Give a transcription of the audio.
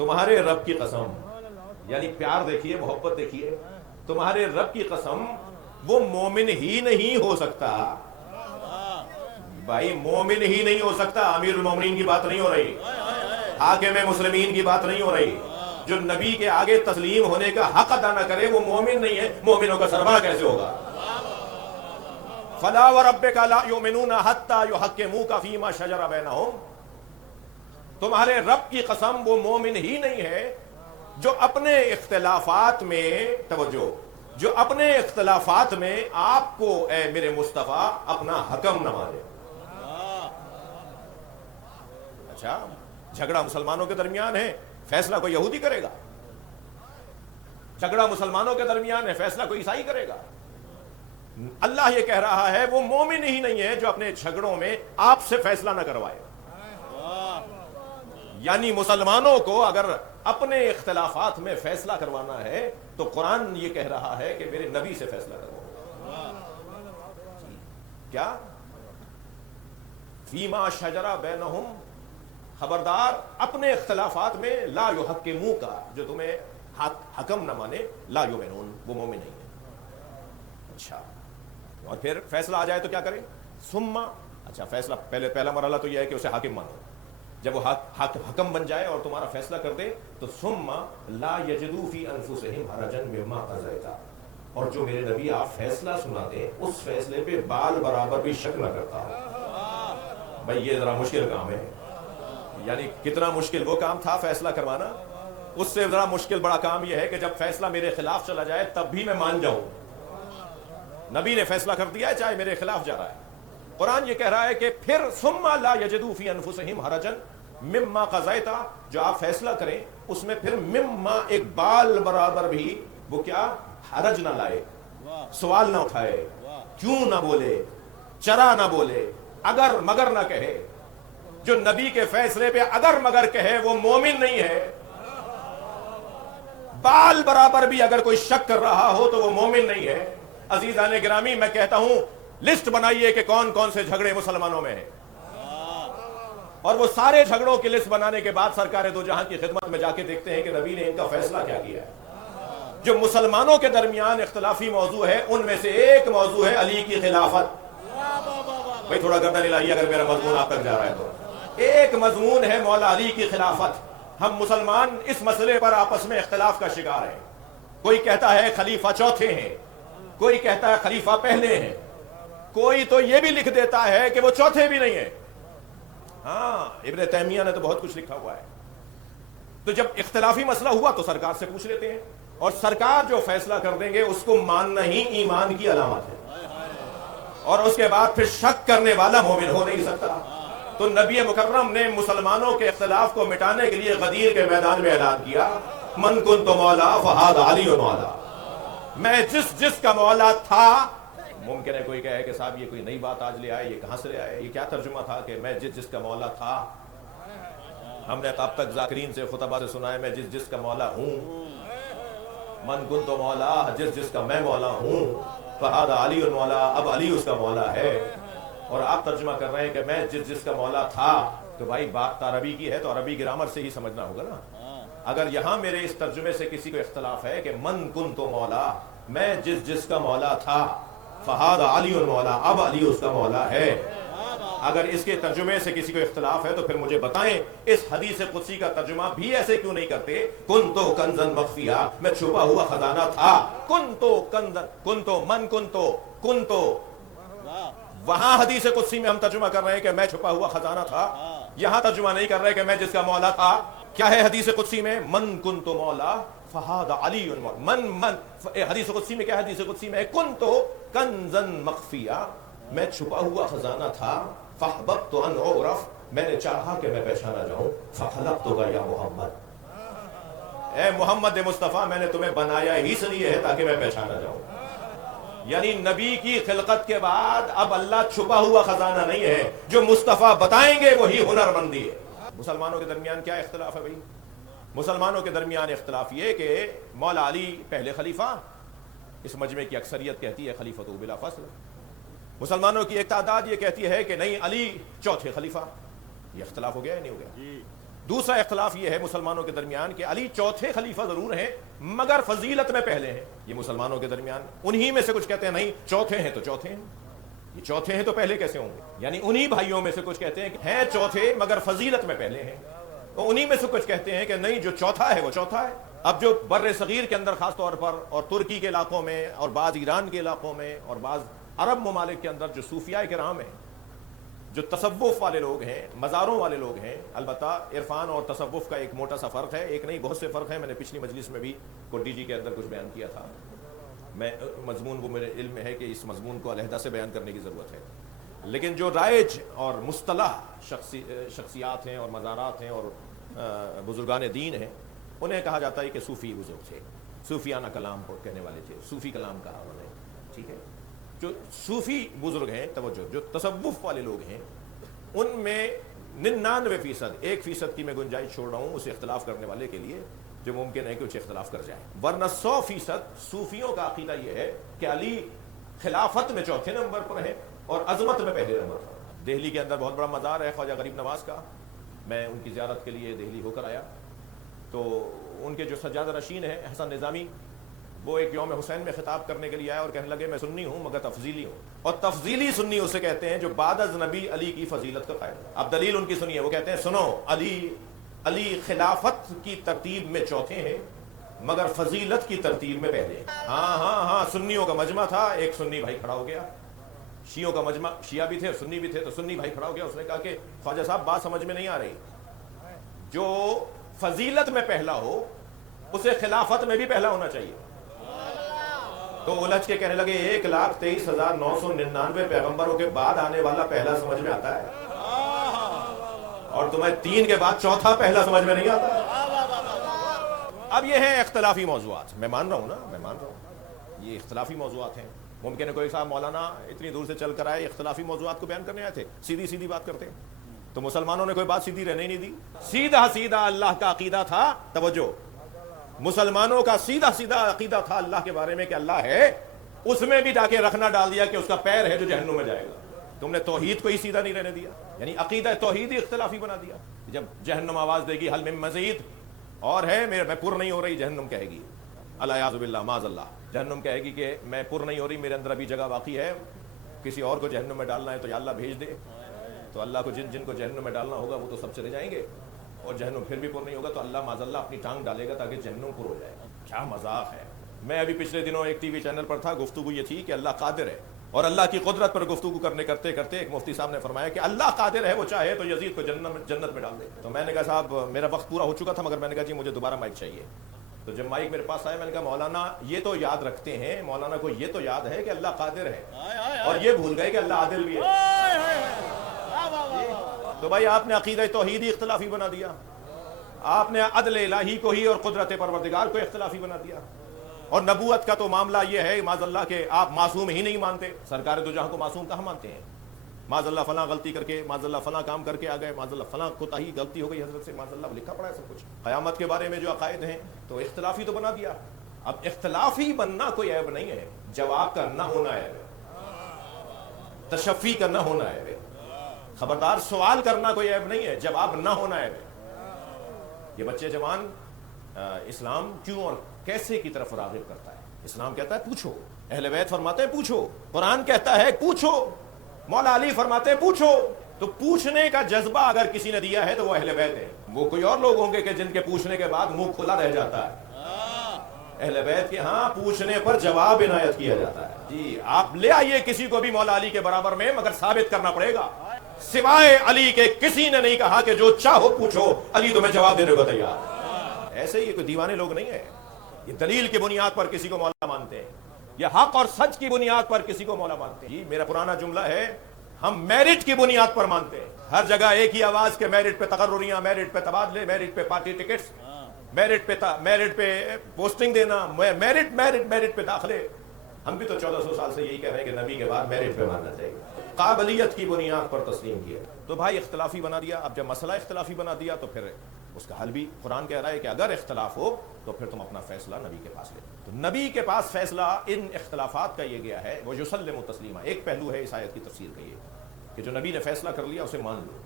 تمہارے رب کی قسم، یعنی پیار دیکھیے، محبت دیکھیے، تمہارے رب کی قسم وہ مومن ہی نہیں ہو سکتا۔ بھائی مومن ہی نہیں ہو سکتا، امیر المومنین کی بات نہیں ہو رہی، حاکم مسلمین کی بات نہیں ہو رہی۔ جو نبی کے آگے تسلیم ہونے کا حق ادا نہ کرے وہ مومن نہیں ہے، مومنوں کا سربراہ کیسے ہوگا؟ فَلَا وَرَبِّكَ لَا يُؤْمِنُونَ حَتَّى يُحَكِّمُوكَ فِي مَا شَجَرَ بَيْنَهُمْ، تمہارے رب کی قسم وہ مومن ہی نہیں ہے جو اپنے اختلافات میں، توجہ، جو اپنے اختلافات میں آپ کو اے میرے مصطفیٰ اپنا حکم نہ مانے۔ اچھا، جھگڑا مسلمانوں کے درمیان ہے، فیصلہ کوئی یہودی کرے گا؟ جھگڑا مسلمانوں کے درمیان ہے، فیصلہ کوئی عیسائی کرے گا؟ اللہ یہ کہہ رہا ہے وہ مومن ہی نہیں ہے جو اپنے جھگڑوں میں آپ سے فیصلہ نہ کروائے۔ یعنی مسلمانوں کو اگر اپنے اختلافات میں فیصلہ کروانا ہے تو قرآن یہ کہہ رہا ہے کہ میرے نبی سے فیصلہ کرواؤ۔ کیا؟ فیما شجرا بینہم، خبردار اپنے اختلافات میں لا یحکموک، جو تمہیں حکم نہ مانے، لا یؤمنون، وہ مومن نہیں ہے۔ اچھا، اور پھر فیصلہ آ جائے تو کیا کرے؟ ثم، اچھا فیصلہ پہلا مرحلہ تو یہ ہے کہ اسے حاکم مانو، جب وہ حکم بن جائے اور تمہارا فیصلہ کر دے تو ثم لا یجدوا فی انفسہم حرجا مما قضیت، اور جو میرے نبی آپ فیصلہ سنا دیں اس فیصلے پہ بال برابر بھی شک نہ کرتا ہو۔ بھائی یہ ذرا مشکل کام ہے، یعنی کتنا مشکل وہ کام تھا فیصلہ کروانا، اس سے ذرا مشکل بڑا کام یہ ہے کہ جب فیصلہ میرے خلاف چلا جائے تب بھی میں مان جاؤں۔ نبی نے فیصلہ کر دیا ہے چاہے میرے خلاف جا رہا ہے۔ قرآن یہ کہہ رہا ہے کہ پھر ثم لا یجدوا فی انفسہم حرجا مما قضیت، جو آپ فیصلہ کریں اس میں پھر مما ایک بال برابر بھی وہ کیا حرج نہ لائے، سوال نہ اٹھائے، کیوں نہ بولے، چرا نہ بولے، اگر مگر نہ کہے۔ جو نبی کے فیصلے پہ اگر مگر کہے وہ مومن نہیں ہے۔ بال برابر بھی اگر کوئی شک کر رہا ہو تو وہ مومن نہیں ہے۔ عزیزان گرامی، میں کہتا ہوں لسٹ بنائیے کہ کون کون سے جھگڑے مسلمانوں میں ہیں، اور وہ سارے جھگڑوں کی لسٹ بنانے کے بعد سرکار دو جہاں کی خدمت میں جا کے دیکھتے ہیں کہ نبی نے ان کا فیصلہ کیا کیا ہے۔ جو مسلمانوں کے درمیان اختلافی موضوع ہے ان میں سے ایک موضوع ہے علی کی خلافت۔ بھائی تھوڑا گردن ہلائیے اگر میرا مضمون آپ تک جا رہا ہے تو۔ ایک مضمون ہے مولا علی کی خلافت۔ ہم مسلمان اس مسئلے پر آپس میں اختلاف کا شکار ہیں۔ کوئی کہتا ہے خلیفہ چوتھے ہیں، کوئی کہتا ہے خلیفہ پہلے ہیں، کوئی تو یہ بھی لکھ دیتا ہے کہ وہ چوتھے بھی نہیں ہیں۔ ہاں، ابن تیمیہ نے تو بہت کچھ لکھا ہوا ہے۔ تو جب اختلافی مسئلہ ہوا تو سرکار سے پوچھ لیتے ہیں، اور سرکار جو فیصلہ کر دیں گے اس کو ماننا ہی ایمان کی علامت ہے، اور اس کے بعد پھر شک کرنے والا مومن ہو نہیں سکتا۔ تو نبی مکرم نے مسلمانوں کے اختلاف کو مٹانے کے لیے غدیر کے میدان میں اعلان کیا، من کنت مولا فہذا علی مولا، میں جس کا مولا تھا۔ ممکن ہے کوئی کہے کہ صاحب یہ کوئی نئی بات آج لے آئے، یہ کہاں سے لے آئے، یہ کیا ترجمہ تھا کہ میں جس کا مولا تھا؟ ہم نے اب تک ذاکرین سے خطبہ سے سنا ہے میں جس کا مولا ہوں، من کنت مولا، جس کا میں مولا ہوں، فہذا علی مولا، اب علی اس کا مولا ہے۔ اور آپ ترجمہ کر رہے ہیں کہ میں جس کا مولا تھا، تو بھائی بات عربی کی ہے تو عربی گرامر سے ہی سمجھنا ہوگا نا۔ اگر یہاں میرے اس ترجمے سے کسی کو اختلاف ہے کہ من کنت مولا، میں جس کا مولا تھا، فہذا علی مولا، اب علی اس کا مولا ہے، اگر اس کے ترجمے سے کسی کو اختلاف ہے تو پھر مجھے بتائیں اس حدیث قدسی کا ترجمہ بھی ایسے کیوں نہیں کرتے؟ کنتو کنزن مخفیہ، میں چھپا ہوا خزانہ تھا، کنتو کنزن، کنتو وہاں حدیث قدسی میں ہم ترجمہ کر رہے ہیں کہ میں چھپا ہوا خزانہ تھا، یہاں ترجمہ نہیں کر رہے کہ میں جس کا مولا تھا۔ کیا ہے حدیث قدسی میں؟ من کنتو مولا فہذا علی مولا، حدیث قدسی میں کیا ہے؟ حدیث قدسی میں کنتو کنزن مخفیہ، میں چھپا ہوا خزانہ تھا، فاحببت ان اعرف، میں نے چاہا کہ میں پہچانا جاؤں، فخلقتک یا محمد، اے محمد مصطفیٰ میں نے تمہیں بنایا ہی اس لیے ہے تاکہ میں پہچانا جاؤں۔ یعنی نبی کی خلقت کے بعد اب اللہ چھپا ہوا خزانہ نہیں ہے، جو مصطفیٰ بتائیں گے وہی ہنر مندی ہے۔ مسلمانوں کے درمیان کیا اختلاف ہے بھائی؟ مسلمانوں کے درمیان اختلاف یہ کہ مولا علی پہلے خلیفہ، اس مجمع کی اکثریت کہتی ہے خلیفۃ بلا فصل، مسلمانوں کی ایک تعداد یہ کہتی ہے کہ نہیں علی چوتھے خلیفہ۔ یہ اختلاف ہو گیا یا نہیں ہو گیا؟ دوسرا اختلاف یہ ہے مسلمانوں کے درمیان کہ علی چوتھے خلیفہ ضرور ہیں مگر فضیلت میں پہلے ہیں. یہ مسلمانوں کے درمیان انہی میں سے کچھ کہتے ہیں نہیں چوتھے ہیں تو چوتھے ہیں, یہ چوتھے ہیں تو پہلے کیسے ہوں گے؟ یعنی انہی بھائیوں میں سے کچھ کہتے ہیں کہ ہیں چوتھے مگر فضیلت میں پہلے ہیں, اور انہی میں سے کچھ کہتے ہیں کہ نہیں جو چوتھا ہے وہ چوتھا ہے. اب جو بر صغیر کے اندر خاص طور پر اور ترکی کے علاقوں میں اور بعض ایران کے علاقوں میں اور بعض عرب ممالک کے اندر جو صوفیاء کرام ہیں, جو تصوف والے لوگ ہیں, مزاروں والے لوگ ہیں, البتہ عرفان اور تصوف کا ایک موٹا سا فرق ہے, ایک نہیں بہت سے فرق ہیں. میں نے پچھلی مجلس میں بھی کوٹی جی کے اندر کچھ بیان کیا تھا. میں مضمون کو میرے علم میں ہے کہ اس مضمون کو علیحدہ سے بیان کرنے کی ضرورت ہے, لیکن جو رائج اور مصطلح شخصیات ہیں اور مزارات ہیں اور بزرگان دین ہیں, انہیں کہا جاتا ہے کہ صوفی بزرگ تھے, صوفیانہ کلام کو کہنے والے تھے, صوفی کلام کہا انہوں نے. ٹھیک ہے, جو صوفی بزرگ ہیں, توجہ, جو تصوف والے لوگ ہیں ان میں 99%, 1% کی میں گنجائش چھوڑ رہا ہوں اس اختلاف کرنے والے کے لیے جو ممکن ہے کہ کچھ اختلاف کر جائے, ورنہ 100% صوفیوں کا عقیدہ یہ ہے کہ علی خلافت میں چوتھے نمبر پر ہے اور عظمت میں پہلے نمبر پر. دہلی کے اندر بہت بڑا مزار ہے خواجہ غریب نواز کا, میں ان کی زیارت کے لیے دہلی ہو کر آیا تو ان کے جو سجادہ نشین ہیں حسن نظامی, وہ ایک یوم حسین میں خطاب کرنے کے لیے آئے اور کہنے لگے میں سنی ہوں مگر تفضیلی ہوں, اور تفضیلی سنی اسے کہتے ہیں جو بعد از نبی علی کی فضیلت کا قائل ہے. اب دلیل ان کی سنیے, وہ کہتے ہیں سنو علی خلافت کی ترتیب میں چوتھے ہیں مگر فضیلت کی ترتیب میں پہلے. ہاں سنیوں کا مجمع تھا, ایک سنی بھائی کھڑا ہو گیا, شیعوں کا مجمع, شیعہ بھی تھے سنی بھی تھے, تو سنی بھائی کھڑا ہو گیا, اس نے کہا کہ خواجہ صاحب بات سمجھ میں نہیں آ رہی, جو فضیلت میں پہلا ہو اسے خلافت میں بھی پہلا ہونا چاہیے. تو الجھ کے کہنے لگے 1,23,999 پیغمبروں کے بعد آنے والا پہلا سمجھ میں آتا ہے اور تمہیں 3 کے بعد چوتھا پہلا سمجھ میں نہیں آتا. اب یہ ہیں اختلافی موضوعات, میں مان رہا ہوں نا, میں مان رہا ہوں یہ اختلافی موضوعات ہیں. ممکن ہے کوئی صاحب مولانا اتنی دور سے چل کر آئے اختلافی موضوعات کو بیان کرنے آئے تھے, سیدھی بات کرتے ہیں, تو مسلمانوں نے کوئی بات سیدھی رہنے ہی نہیں دی. سیدھا اللہ کا عقیدہ تھا, توجہ, مسلمانوں کا سیدھا عقیدہ تھا اللہ کے بارے میں کہ اللہ ہے, اس میں بھی ڈاکے رکھنا ڈال دیا کہ اس کا پیر ہے جو جہنم میں جائے گا. تم نے توحید کو ہی سیدھا نہیں رہنے دیا, یعنی عقیدہ توحید ہی اختلافی بنا دیا. جب جہنم آواز دے گی حل من مزید, اور ہے میں پر نہیں ہو رہی, جہنم کہے گی الیاذ باللہ معاذ اللہ, جہنم کہے گی کہ میں پر نہیں ہو رہی, میرے اندر ابھی جگہ باقی ہے, کسی اور کو جہنم میں ڈالنا ہے تو یا اللہ بھیج دے. تو اللہ کو جن کو جہنم میں ڈالنا ہوگا وہ تو سب چلے جائیں گے, اور جہنم پھر بھی پر نہیں ہوگا تو اللہ معاذ اللہ اپنی ٹانگ ڈالے گا تاکہ جہنم پر ہو جائے. کیا مذاق ہے. میں ابھی پچھلے دنوں ایک ٹی وی چینل پر تھا, گفتگو یہ تھی کہ اللہ قادر ہے, اور اللہ کی قدرت پر گفتگو کرتے ایک مفتی صاحب نے فرمایا کہ اللہ قادر ہے, وہ چاہے تو یزید کو جنت میں ڈال دے. تو میں نے کہا صاحب میرا وقت پورا ہو چکا تھا, مگر میں نے کہا جی مجھے دوبارہ مائک چاہیے. تو جب مائک میرے پاس آیا میں نے کہا مولانا یہ تو یاد رکھتے ہیں, مولانا کو یہ تو یاد ہے کہ اللہ قادر ہے, اور یہ بھول گئے کہ اللہ عادل بھی ہے. تو بھائی آپ نے عقیدہ توحیدی اختلافی بنا دیا, آپ نے عدل الہی کو ہی اور قدرت پروردگار کو اختلافی بنا دیا, اور نبوت کا تو معاملہ یہ ہے معاذ اللہ کہ آپ معصوم ہی نہیں مانتے. سرکار دو جہاں کو معصوم کہاں مانتے ہیں؟ معاذ اللہ فلاں غلطی کر کے, معاذ اللہ فلاں کام کر کے آ گئے, معاذ اللہ فلاں کوتاہی غلطی ہو گئی حضرت سے, معاذ اللہ لکھا پڑا ہے سب کچھ. قیامت کے بارے میں جو عقائد ہیں تو اختلافی تو بنا دیا. اب اختلافی بننا کوئی عیب نہیں ہے, جواب کا نہ ہونا عیب ہے, تشفی کا نہ ہونا عیب ہے. خبردار سوال کرنا کوئی عیب نہیں ہے, جواب نہ ہونا عیب ہے. یہ بچے جوان اسلام کیوں اور کیسے کی طرف راغب کرتا ہے؟ اسلام کہتا ہے پوچھو, اہل بیت فرماتے ہیں پوچھو, قرآن کہتا ہے پوچھو, مولا علی فرماتے ہیں پوچھو. تو پوچھنے کا جذبہ اگر کسی نے دیا ہے تو وہ اہل بیت ہے. وہ کوئی اور لوگ ہوں گے کہ جن کے پوچھنے کے بعد منہ کھلا رہ جاتا ہے. اہل بیت کے ہاں پوچھنے پر جواب عنایت کیا جاتا ہے. جی آپ لے آئیے کسی کو بھی مولا علی کے برابر میں, مگر ثابت کرنا پڑے گا. سوائے علی کے کسی نے نہیں کہا کہ جو چاہو پوچھو, علی تمہیں جواب دینے کو تیار. ایسے ہی کوئی دیوانے لوگ نہیں ہیں, یہ دلیل کی بنیاد پر کسی کو مولا مانتے ہیں, یہ حق اور سچ کی بنیاد پر کسی کو مولا مانتے ہیں. جی میرا پرانا جملہ ہے, ہم میرٹ کی بنیاد پر مانتے ہیں. ہر جگہ ایک ہی آواز کے میرٹ پہ تقرریاں, میرٹ پہ تبادلے, میرٹ پہ پارٹی ٹکٹس, میرٹ پہ پوسٹنگ دینا, میرٹ پہ داخلے. ہم بھی تو 1400 سال سے یہی کہہ رہے ہیں کہ نبی کے بعد میرٹ پہ ماننا چاہیے, قابلیت کی بنیاد پر تسلیم کیا. تو بھائی اختلافی بنا دیا. اب جب مسئلہ اختلافی بنا دیا تو پھر اس کا حل بھی قرآن کہہ رہا ہے کہ اگر اختلاف ہو تو پھر تم اپنا فیصلہ نبی کے پاس لے. تو نبی کے پاس فیصلہ ان اختلافات کا یہ گیا ہے, وہ یسلم تسلیما. ایک پہلو ہے اس آیت کی تفسیر کا یہ کہ جو نبی نے فیصلہ کر لیا اسے مان لو.